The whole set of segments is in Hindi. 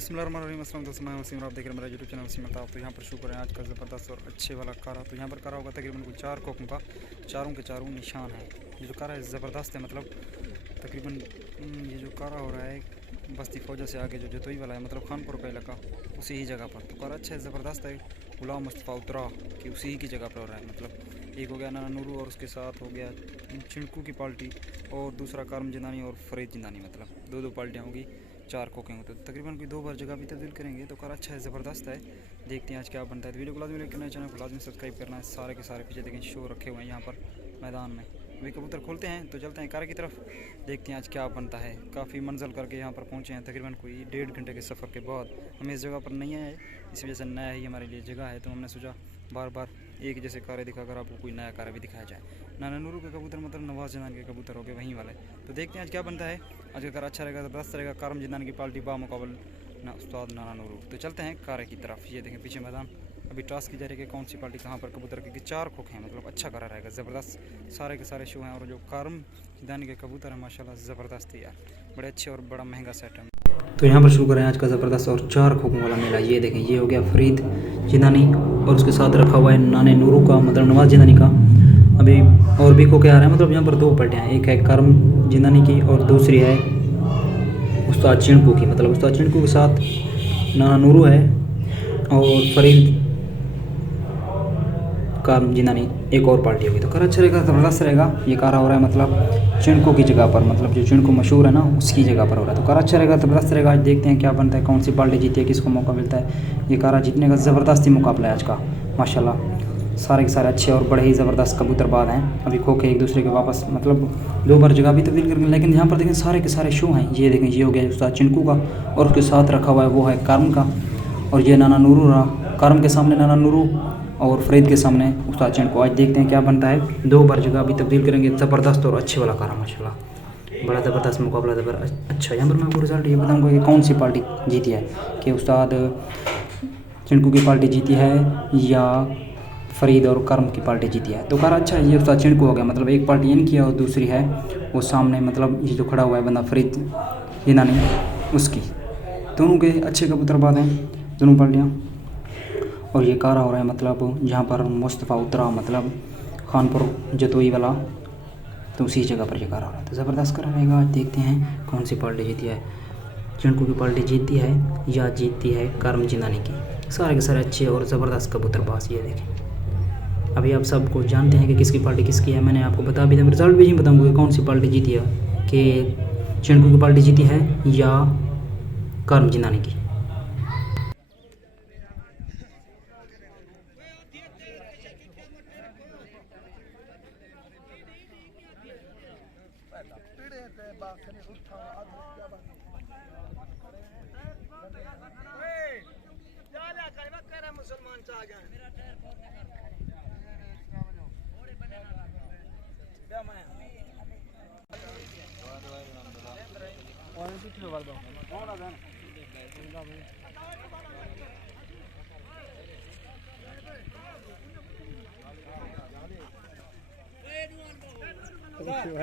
बिस्मिल्लाहिर्रहमानिर्रहीम। अस्सलाम दोस्तों, मैं वसीम, आप देख रहे हैं मेरा यूट्यूब चैनल वसीम अल्ताफ़। तो यहाँ पर शुक्र है आज का ज़बरदस्त और अच्छे वाला कारा। तो यहाँ पर कारा होगा तकरीबन कोई 4 कोकों का, चारों के चारों निशान है। ये जो कारा है ज़बरदस्त है, मतलब तकरीबन ये जो कारा हो रहा है बस्ती फौजा से आगे जो जतोई वाला है, मतलब खानपुर का इलाका, उसी ही जगह पर। तो कारा अच्छा है, ज़बरदस्त है। गुलाम मुस्तफ़ा उतरा कि उसी ही की जगह पर हो रहा है। मतलब एक हो गया नाना नूरू और उसके साथ हो गया चिंकू की पार्टी, और दूसरा कारम जिंदानी और फरीद जिंदानी, मतलब दो पार्टियाँ होगी, 4 कोकें होते। तो तकरीबन कोई 2 बार जगह भी तब्दील करेंगे। तो कार अच्छा है, ज़बरदस्त है। देखते हैं आज क्या बनता है। तो वीडियो को लाजमी लाइक करना है, चैनल को लाजमी सब्सक्राइब करना है। सारे के सारे पीछे देखें शो रखे हुए हैं यहाँ पर मैदान में। अभी कबूतर खोलते हैं तो चलते हैं कार की तरफ, देखते हैं आज क्या बनता है। काफ़ी मंजिल करके यहाँ पर पहुँचे हैं, तकरीबन कोई 1.5 घंटे के सफ़र के बाद। हम इस जगह पर नहीं आए, इस वजह से नया ही हमारे लिए जगह है। तो हमने सोचा बार बार एक जैसे कारें दिखाकर आपको कोई नया कार भी दिखाया जाए। नाना नूरू के कबूतर मतलब नवाज जनान के कबूतर हो गए वहीं वाले। तो देखते हैं आज क्या बनता है। आज का कार अच्छा रहेगा, ज़बरदस्त रहेगा। कारम जिंदान की पार्टी बामुकाबल ना उस्ताद नाना नूरू। तो चलते हैं कार की तरफ। ये देखें पीछे मैदान, अभी टास्क की जा रही है कि कौन सी पार्टी कहाँ पर कबूतर के 4 खोखे हैं, मतलब अच्छा करा रहेगा, ज़बरदस्त सारे के सारे शो हैं। और जो कारम जिंदानी के कबूतर हैं माशाल्लाह ज़बरदस्त है यार, बड़े अच्छे और बड़ा महंगा सेट है। तो यहाँ पर शुरू करें आज का ज़बरदस्त और 4 खोखों वाला मेला। ये देखें, ये हो गया फरीद जिंदानी और उसके साथ रखा हुआ है नाने नूरू का, मतलब नवाज जिंदानी का। अभी और भी खोखे आ रहे हैं, मतलब यहाँ पर 2 पार्टियाँ हैं, एक है करम जिंदानी की और दूसरी है उस्ताद चिंकू की। मतलब उस्ताद चिंकू के साथ नाना नूरू है और फरीद कारम जिंदानी एक और पार्टी होगी। तो कार अच्छा रहेगा, ज़बरदस्त रहेगा। ये कारा हो रहा है मतलब चिंकू की जगह पर, मतलब जो चिंकू मशहूर है ना उसकी जगह पर हो रहा है। तो कार अच्छा रहेगा, ज़बरदस्त रहेगा। आज देखते हैं क्या बनता है, कौन सी पार्टी जीती है, किसको मौका मिलता है। ये कारा जीतने का ज़बरदस्त ही मुकाबला है आज का माशाल्लाह। सारे के सारे अच्छे और बड़े ही ज़बरदस्त कबूतरबाज हैं। अभी खोखे एक दूसरे के वापस, मतलब 2 बार जगह भी तब्दील करके, लेकिन यहाँ पर देखें सारे के सारे शो हैं। ये देखें, ये हो गया उस्ताद चिंकू का और उसके साथ रखा हुआ है वो है कारम का, और ये नाना नूरू रहा। कारम के सामने नाना नूरू और फरीद के सामने उस्ताद चिंकू। आज देखते हैं क्या बनता है। 2 बार जगह भी तब्दील करेंगे। ज़बरदस्त और अच्छे वाला कारा माशाल्लाह, बड़ा ज़बरदस्त मुकाबला ज़बरदस्त। अच्छा, यहाँ पर मैं आपको रिजल्ट ये बताऊँगा कि कौन सी पार्टी जीती है, कि उस्ताद चिंकू की पार्टी जीती है या फरीद और करम की पार्टी जीती है। तो कार अच्छा है, ये उस्ताद चिंकू हो गया, मतलब एक पार्टी इनकी है और दूसरी है वो सामने, मतलब ये जो खड़ा हुआ है बंदा फरीद जिंदानी उसकी। दोनों के अच्छे कबूतरबाज हैं दोनों पार्टियाँ। और ये कारा हो रहा है मतलब जहाँ पर मुस्तफ़ा उतरा, मतलब खानपुर जतोई वाला, तो उसी जगह पर ये कारा हो रहा है। तो ज़बरदस्त करा रहेगा। आज देखते हैं कौन सी पार्टी जीती है, चिंकू की पार्टी जीतती है या जीतती है करम जिंदानी की। सारे के सारे अच्छे और ज़बरदस्त कबूतरबाज। ये देखें, अभी आप सबको जानते हैं कि किसकी पार्टी किसकी है। मैंने आपको बता भी दिया, रिजल्ट भी नहीं बताऊँगा कि कौन सी पार्टी जीती है, कि चिंकू की पार्टी जीती है या करम जिंदानी की।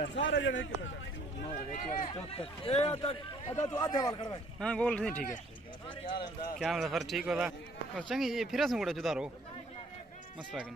सारे जने हाँ गोल नहीं ठीक है, क्या सफ़र ठीक होता और चंगी। ये फिर से जुदारो मसला कि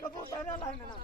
Kafota na la na.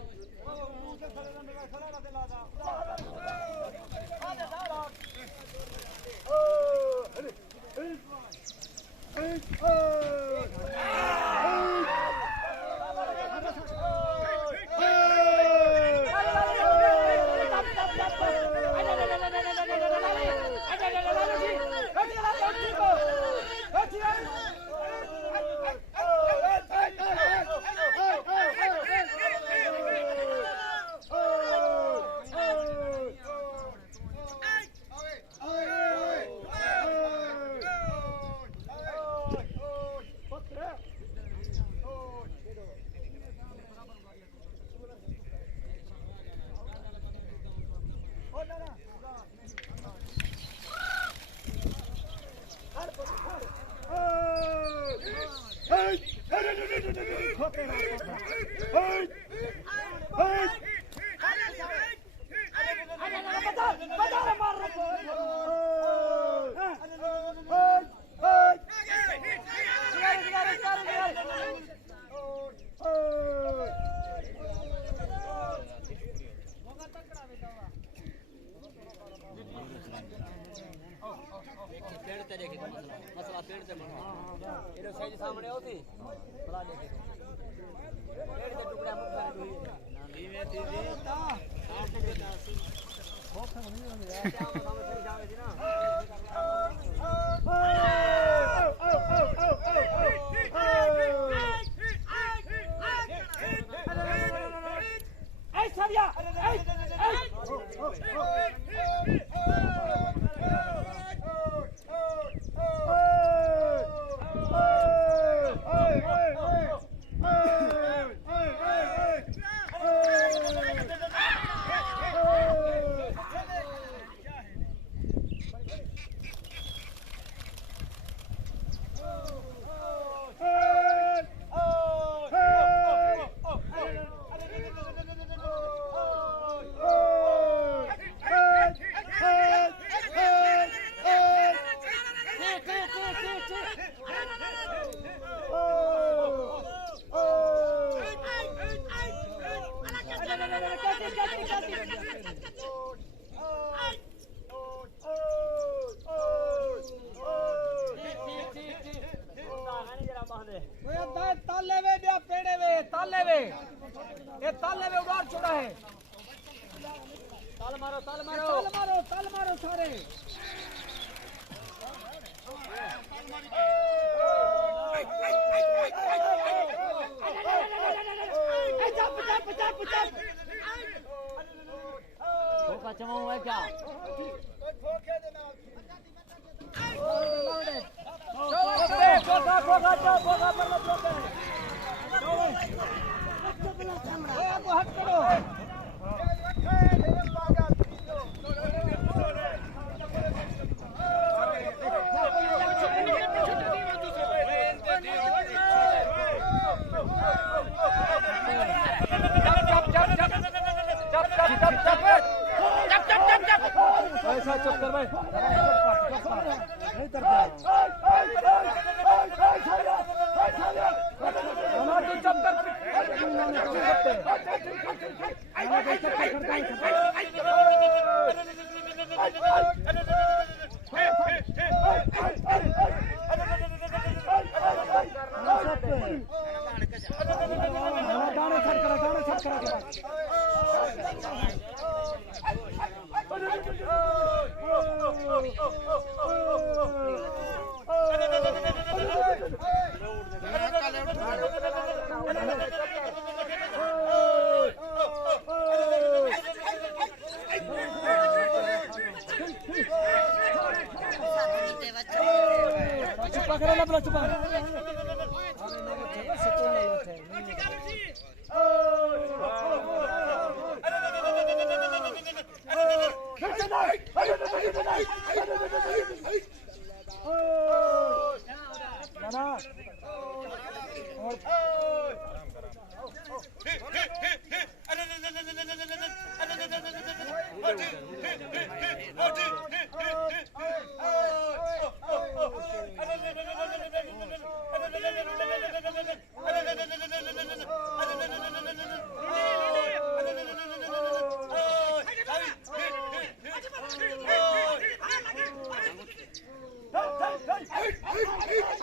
मसला पेड़ से ये साइड सामने होती बड़ा देखे पेड़ के टुकड़ा मुख में हुई में थी उड़ार छोड़ा है ताल मारो ताल मारो ताल मारो ताल मारो सारे चमाऊ है क्या हट करो ऐसा चुप कर भाई नहीं करता हमारे चुप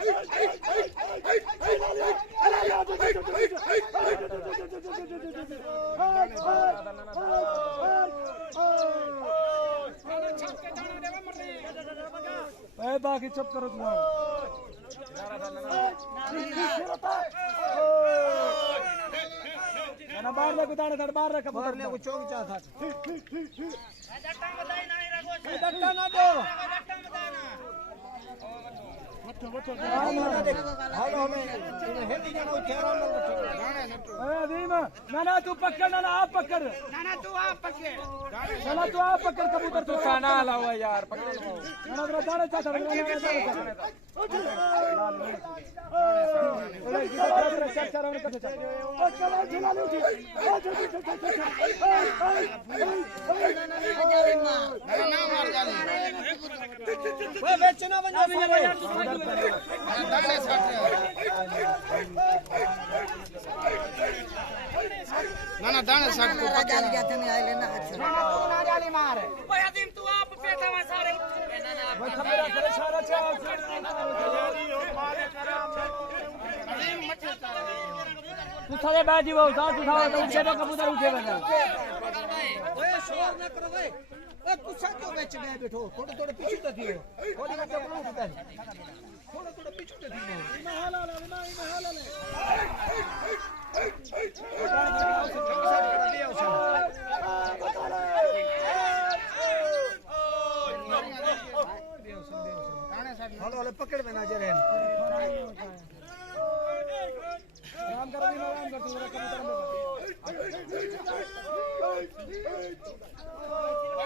Hey! बाकी चुप करो तुम ना बाहर ले कुदाने था बाहर रख बाहर ले कुछ चौक चाह था डट्टा ना दो मत हालो में हेडी जाना चेहरा में अदीम ना तू पकड़ ना आप पकड़ ना तू आप पकड़ कबूतर तू खाना लाओ यार पकड़ ना तेरा दाना चाहता है ना दाने साथ को जाली जाते नहीं आए लेना अच्छा तू ना जाली मार ओए हदीम तू आप पेटा में सारे वो खबरा करे सारा चाल तू सारे बाजी वो साथ उठाओ तो उठे तो कबूतर उठे बना ओए शोर न करो भाई ओ तू साथ बेच में बैठो थोड़े थोड़े पीछे तो थियो थोड़ी मत अपना उठता है थोड़ा थोड़ा पीछे तो थियो हेलो हेलो पकड़ में ना जरे राम कर दी राम कर तू कबूतर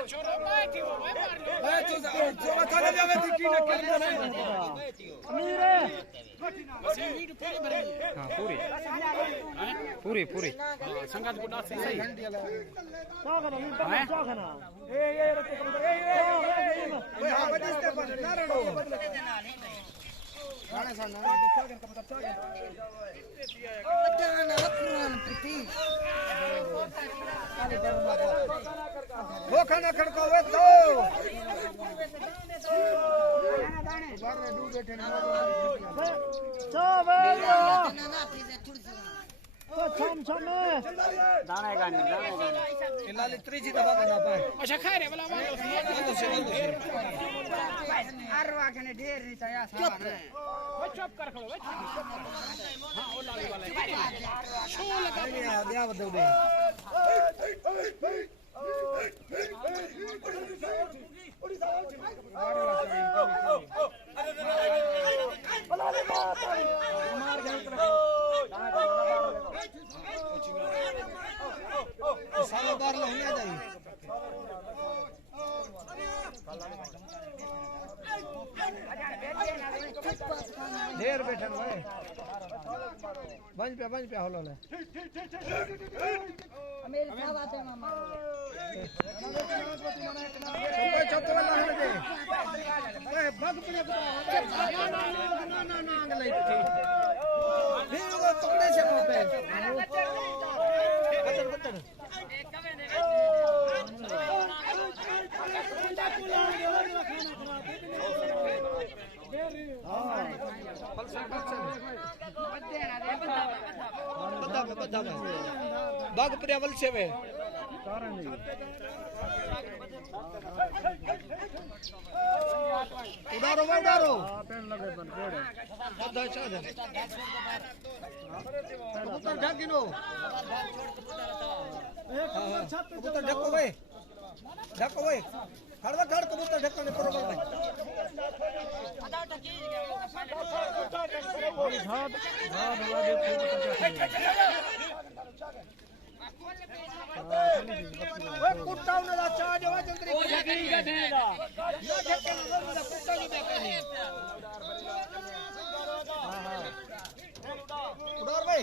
छोरो माटी वो मार लो ए तू थाने जावे दिखी ना कर दे अमीरे हाँ पूरी पूरी संगत को डाल सही ए रते कबूतर ए हां बदिस्ते पर ना रडो गाने सा ना कबूतर ना अपमान प्रीति वो खाना खड़कावे तो बाहर में डूब बैठे ना दाना गाने लाली त्रीजी दफा करना पाए अच्छा खा रे वाला अरवा कने ढेर नहीं था यार चुप चुप कर खड़ो हां ओ लाली वाला शो लगा नहीं दिया बदल दे सारे बार लो होने जाई ढेर बैठन भाई बंज पे होलो ले मेरे साथ आते मामा कोई चौक वाला है दे ए भाग पे ना ले फिर वो पकड़े से वहां पे बत्तर बाग पर्यावल से वे उडारो पेड़ लगे बन पेड़ बद्दा चाद कबूतर ढकिनो कबूतर ढको भाई खड़वा खड़ कबूतर ढकने बरोबर भाई ओए कुत्ता ने दा चा जो जंतरी को ढकी गठेदा ना ढके ना कुत्ता जो देखनी हां उड़ार भाई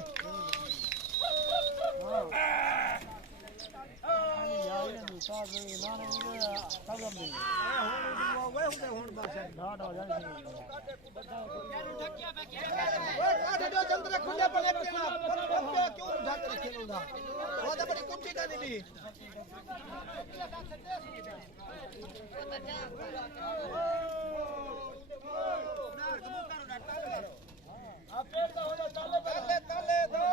ताले दो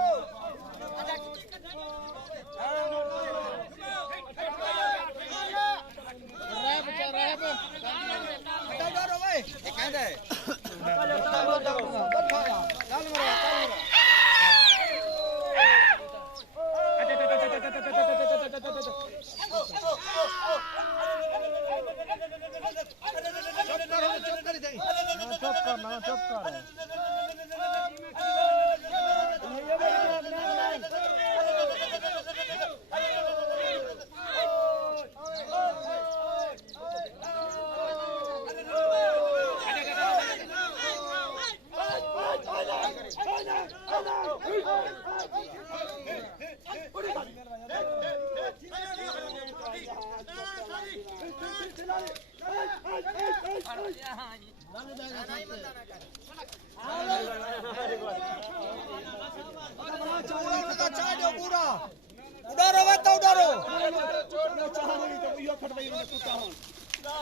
उडारो तो उडारो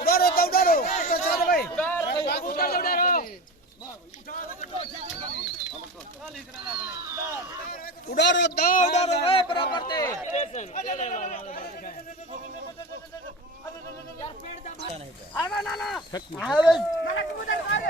उडारो तो उडारो चल भाई उडारो दो उडारो भाई बराबर ते आना ना ना आवे ना कबूतर मारे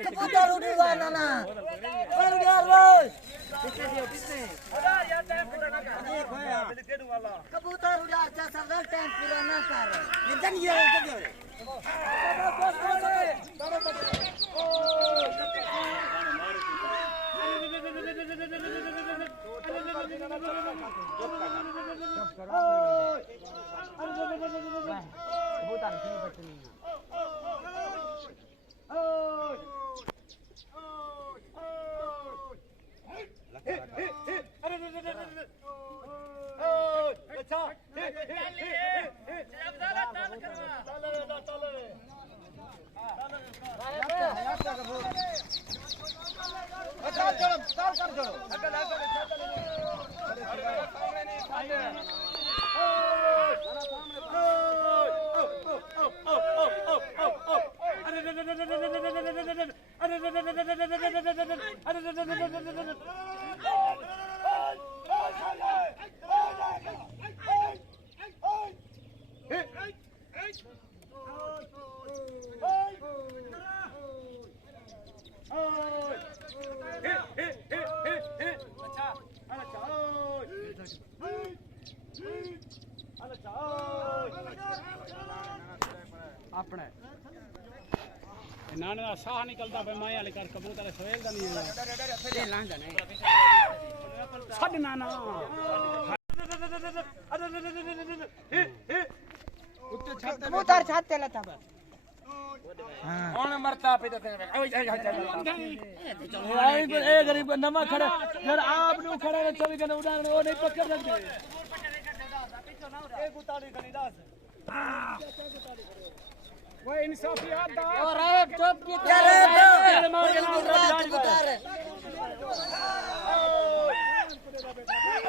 कबूतर उड़ेगा नाना उड़ गया रोज कबूतर उड़ा जैसा वेल टाइम पूरा ना कर निधन ये कबूतर की बचनी अपने नाने का साह निकलता पे माया लेकर कबूतर सोएल दा नहीं है लांदा नहीं छड नाना कबूतर छाते लता कौन मरता पे ए गरीब नमा खड़ा यार आप नु खड़ा ने 24 घंटे उड़ाने वो नहीं पकड़ सकते एक उतारी खनी दास वो इंसाफी आता और एक टॉप की करे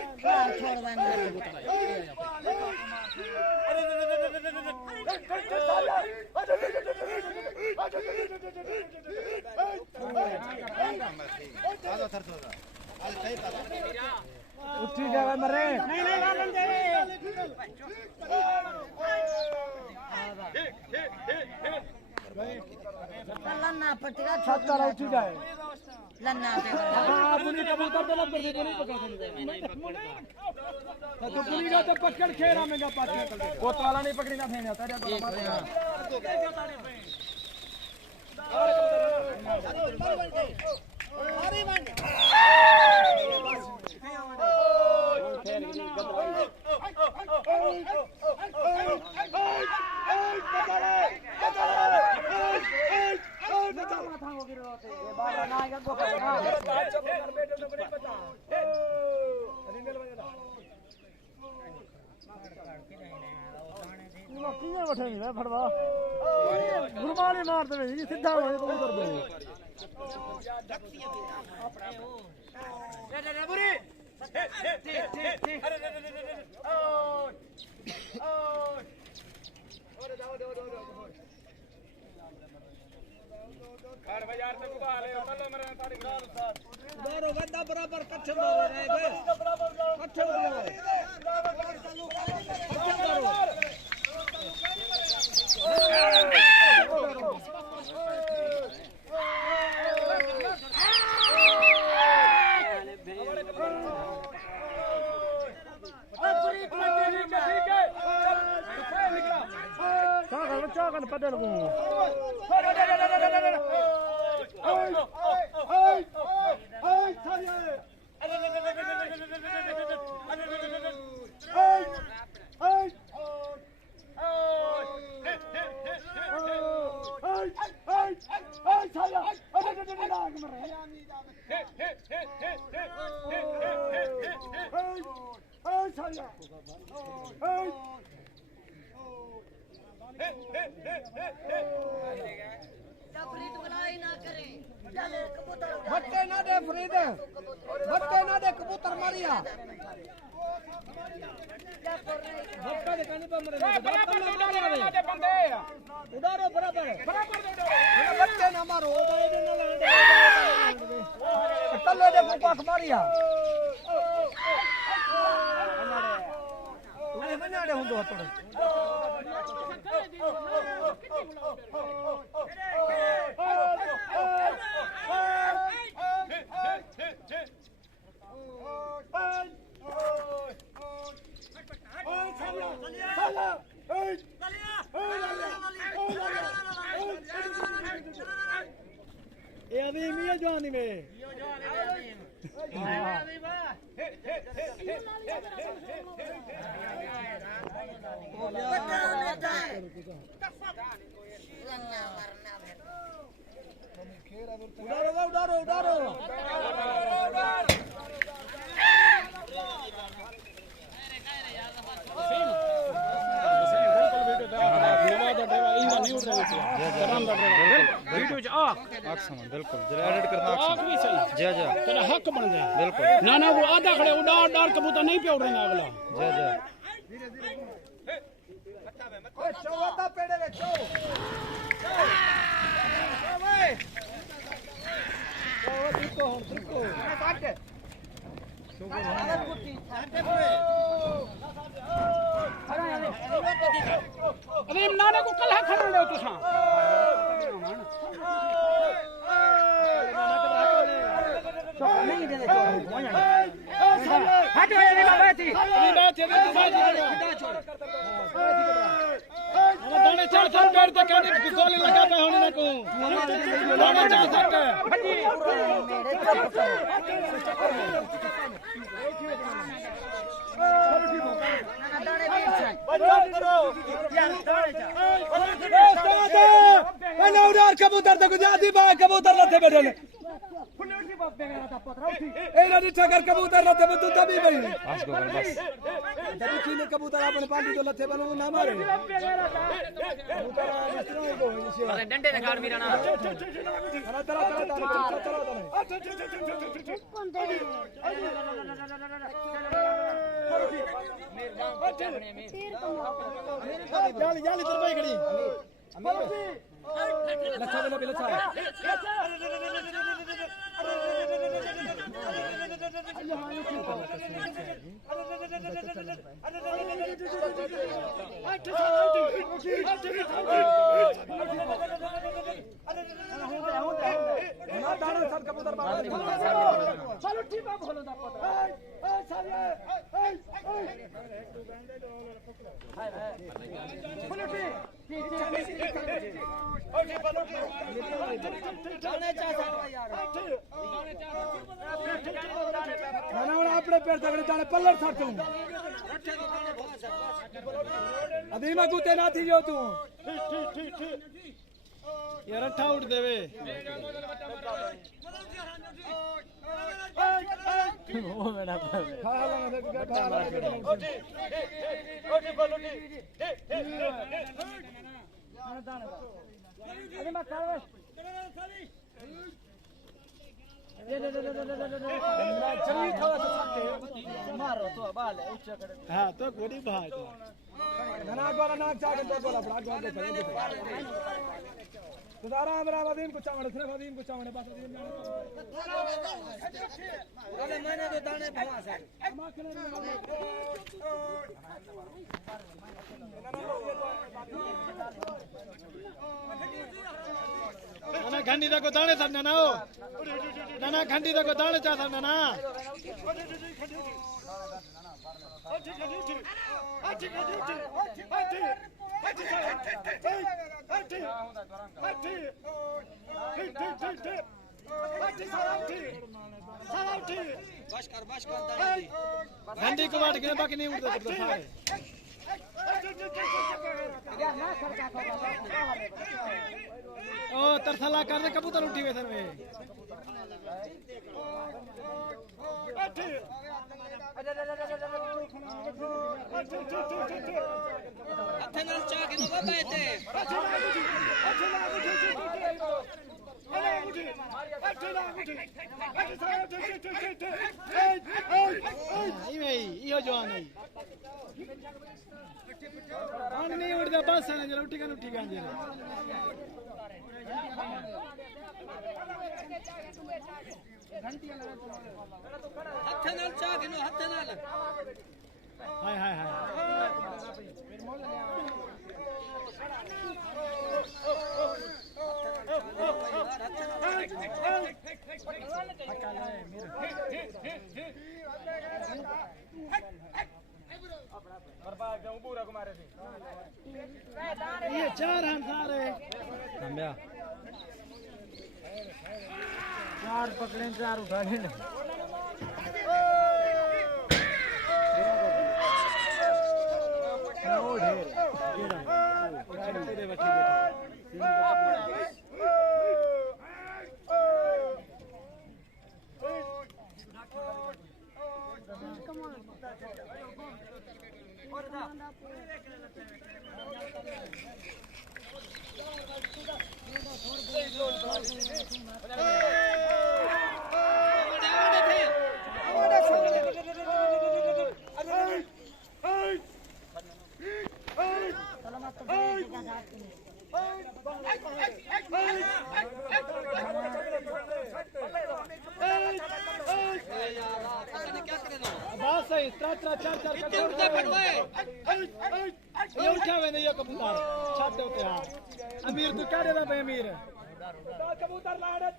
कबूतर छोड़ देंगे उठी जावे मरे नहीं नहीं लालन दे लन्ना पटिया छत वाला उठी जाए लन्ना पे हां पुनी कबूतर तो लग कर दे नहीं पकड़ तो पुनी का तो पकड़ खेरा में का पाछे वो वाला नहीं पकड़ेगा फेंगा तेरे फड़वा गुरबानी मार दे सीधा हो कर दो बराबर कच्चे दो रहे कच्चे kan padel ko बट्टे ना दे फरीद बट्टे ना दे कबूतर मारिया बट्टा दे कानी पर मरे बराबर दे बंदे उड़ारो बराबर बट्टे ना मारो उड़ारे दे ना लंडे तल्ले दे पास मारिया उड़े मनाड़े हुंदो हतड़े ये अभी मिया जानी में उड़ारो उड़ारो बिल्कुल जरा एडिट करना जी जी तेरा हक बन गया बिल्कुल ना ना वो आधा खड़े उड़ार डार कबूतर नहीं पे उड़ेगा अगला जी जी चौवाता पेड़े वे चौ अरे नाना को कल है खड़ा ले तुसा हट ये बाबा थी ये बात है तो भाई दाने चार चार पैर तक कहने गोली लगाता है उन्होंने को दाने चार चार उड़ार कबूतर तक जाती बा कबूतर लथे बैठे ए नदी ठकर कबूतर लथे तू तभी भाई बस गोगल बस तरीकी ने कबूतर अपन पाली तो लथे बनो ना मारे कबूतर मस्ती को अरे डंडे ने काट मेरा ना चला जाली जाली तेरे भाई खड़ी लच्छा बेला लच्छा चलो ठीक है बोलो दा पता अपने पैर तगड़े जाने पल्लर छाटू अभी मैं कुत्ते ना थी जो तू ये रट्ठा उठ देवे हाँ तो गोली बाहर नाक वाला नाक चाहे तो बोला बड़ा गोल दे तो दारा हमरा वदीन को चावड़ सिर्फ वदीन को चावड़ बस वदीन अरे मैंने तो दाने फवा से नाना घंटी तक दाने था नाना ओ नाना घंटी तक दाने चाहता नाना घंटी को बांट के बाकी नहीं उड़ते तो सारे ओ तरसला कर दे कबूतर उठी हुए सर में इहो जवान है नहीं उड़ता बस है जरा उठी कर हाय हाय हाय ये चार हम सारे चार पकड़े चार उठा ले अमीर तू क्या दे रहा भाई अमीर कबूतर लाड़े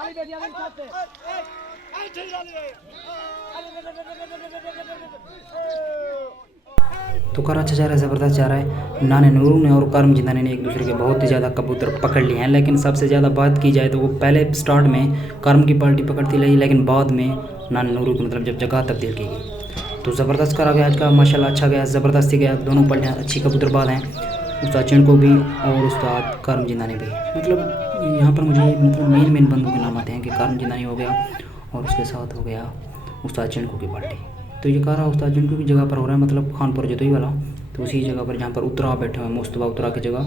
सारी बेटियां मेरे साथ तो करा अच्छा जा रहा है, ज़बरदस्त जा रहा है। नाने नूरू ने और करम जिंदानी ने एक दूसरे के बहुत ही ज़्यादा कबूतर पकड़ लिए हैं, लेकिन सबसे ज़्यादा बात की जाए तो वो पहले स्टार्ट में करम की पार्टी पकड़ती रही, लेकिन बाद में नाने नूरू की मतलब जब जगह तब्दील की गई तो ज़बरदस्त करा गया आज का। माशाल्लाह अच्छा गया, ज़बरदस्ती गया। दोनों पार्टियाँ अच्छी कबूतरबाज हैं, उस्ताद चिंटू भी और उस्ताद करम जिंदानी भी। मतलब यहाँ पर मुझे मतलब मेन बंदों के नाम आते हैं कि करम जिंदानी हो गया और उसके साथ हो गया उस्ताद चिंटू की पार्टी। तो ये कह रहा उस्ताद चिंटू की जगह पर हो रहा है, मतलब खानपुर जतोई वाला, तो उसी जगह पर जहाँ पर उतरा बैठे हुए मुस्तफा उतरा की जगह।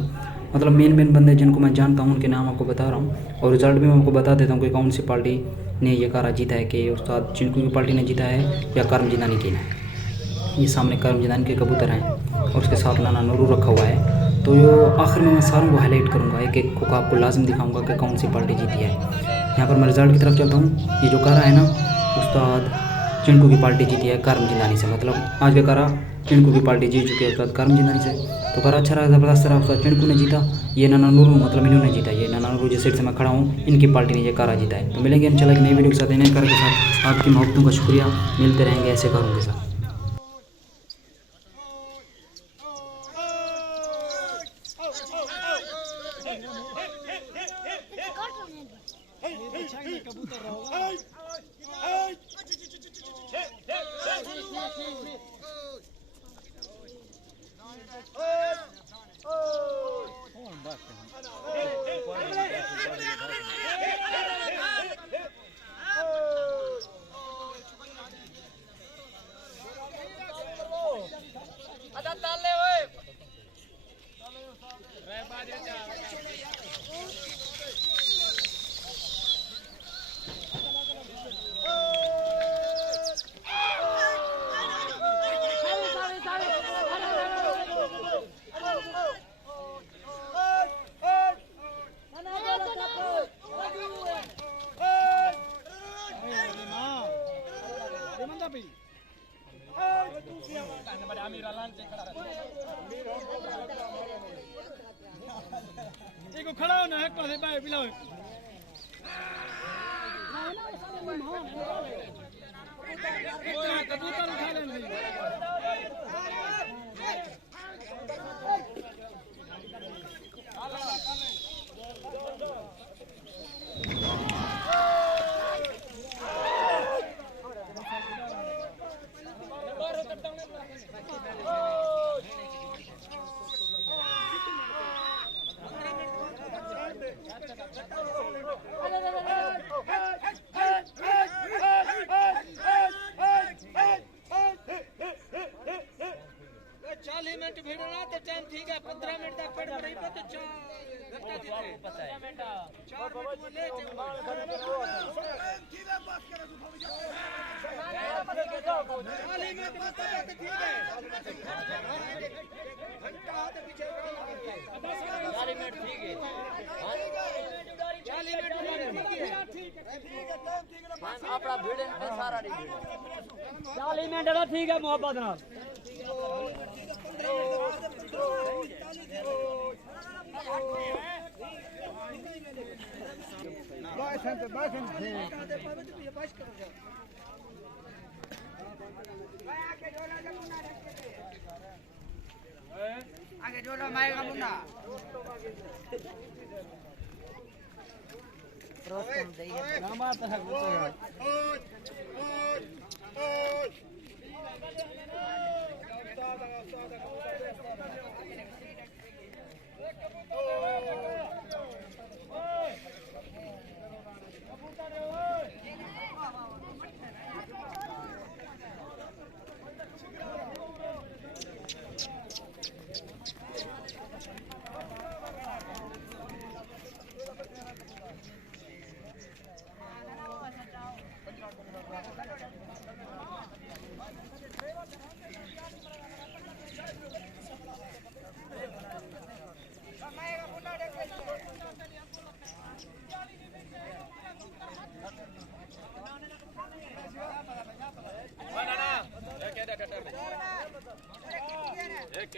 मतलब मेन बंदे जिनको मैं जानता हूँ उनके नाम आपको बता रहा हूँ और रिजल्ट भी मैं आपको बता देता हूँ कि कौन सी पार्टी ने ये कारा जीता है, कि उस्ताद चिंटू की पार्टी ने जीता है या करम जिंदानी की ने। ये सामने करम जिंदानी के कबूतर हैं और उसके साथ नाना नूरू रखा हुआ है। तो ये आखिर में मैं सारों को हाईलाइट करूँगा, एक एक को आपको लाजिम दिखाऊँगा कि कौन सी पार्टी जीती है। यहाँ पर मैं रिजल्ट की तरफ चलता हूँ। ये जो कारा है ना, उस्ताद चिंटू की पार्टी जीती है करम जिंदानी से। मतलब आज का कारा चिंटू की पार्टी जीत चुके हैं उस्ताद करम जिंदानी से। तो कारा अच्छा रहा, ज़बरदस्त रहा। उस्ताद चिंटू ने जीता, ये नाना नूरू मतलब इन्होंने जीता। ये नाना नूरू जिस साइड से मैं खड़ा हूँ इनकी पार्टी ने ये कारा जीता है। तो मिलेंगे इंशाल्लाह एक नई वीडियो के साथ, नए कारा के साथ। आपकी मोहब्बतों का शुक्रिया, मिलते रहेंगे ऐसे कारों के साथ। खड़ा होना है पासे पाए पिलाओ कबूतर उठा लेना ठीक है 15 मिनट तक पेड़ बढ़ी तो 40 मिनट ठीक है मोहब्बत नाल आगे जोड़ा मारेगा मुन्ना एक